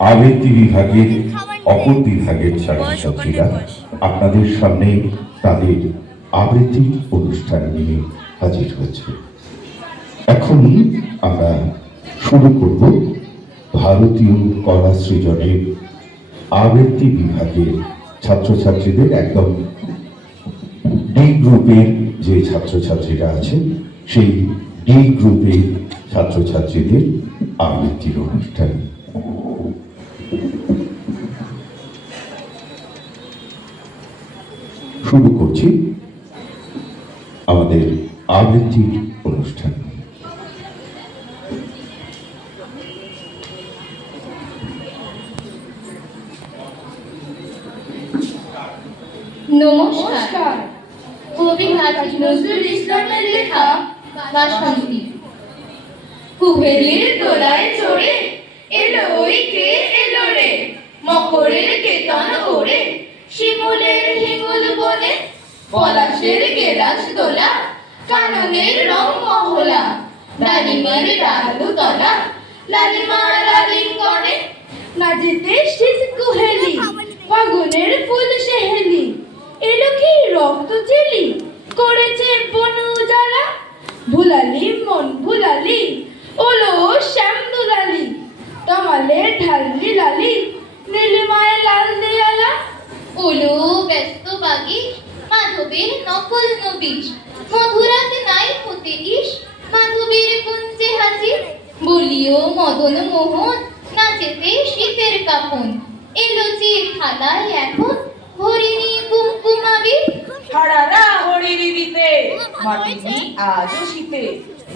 আবৃত্তি বিভাগের অপর বিভাগের ছাত্রছাত্রীরা আপনাদের সামনে তাদের আবৃত্তি অনুষ্ঠান নিয়ে হাজির হয়েছে। এখন আমরা শুরু করব ভারতীয় কলা সৃজনের আবৃত্তি বিভাগের ছাত্রছাত্রীদের একদম ডি গ্রুপের যে ছাত্রছাত্রীরা আছে সেই ডি গ্রুপের ছাত্রছাত্রীদের আবৃত্তির অনুষ্ঠান। শুরু করছি আমাদের আবৃত্তির অনুষ্ঠান। নমস্কার। কবি কাজী নজরুল ইসলামের লেখা বাসন্তী। কুহেলির দোলায় চড়ে এলো ওই কে এলো রে, মকরের কেতন ওড়ে শিমুলের হিঙ্গুল বনে, পলাশের গেরাস দোলা কাননের রং মহলা, ডালিমের ডালু তলা লালিমার লালিঙ্গনে, নাচেতে শীত কুহেলি ফাগুনের ফুল সেহেলি, এলো কি রক্ত চেলি করেছে বন উজালা, ভুলালি মন ভুলালি ওলো শ্যাম দুলালি, তমালের ঢাললি লালি নীলিমায় লাল দেয়ালা, ওলো ব্যস্ত বাগি মাধবের নকল নবিশ, মধুরাত নাই হতে ইস মাধবীর কুঞ্জে হাজির, বলিও মদন মোহন নাচেতে শীতের কাপন, এলো যে খালায় এখন হরিণী কুমকুমাবি, হারারা হরিণী দিতে মাটিনি আজও শীতে,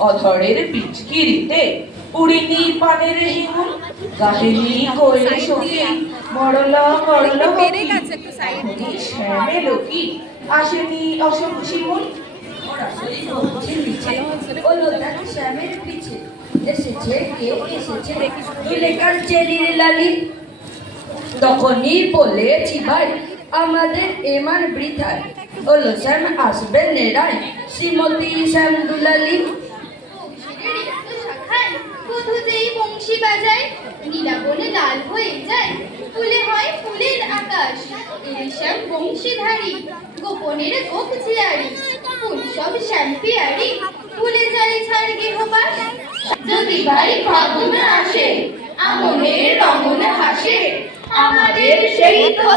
অধরের পিচকিরিতে উড়িনি পানের হিমুল, গাহিনী কোয়ে সখী মরলা মরলা হকি, এখনি শ্যামে লোকি আসেনি অশোক শিমুল, শ্যামের পিছে এসেছে কে এসেছে দুলেকার চেরির লালি, তখনই বলেছি ভাই আমাদের এমান বৃথায়, ওলো শ্যাম আসবে নেড়ায় শ্রীমতী শ্যাম দুলালি, শুধু যেই বংশী বাজায় নীলা বলে লাল হয়ে যায়, ফুলে হয় ফুলের আকাশ, এই শ্যাম বংশীধারী গোপনের গোপ জিয়ারি, ফুল সব শ্যাম পিয়ারি ফুলে যায় ছাড় গৃহবাস, যদি ভাই ফাগুন আসে আমনের রমন হাসে আমাদের সেই তো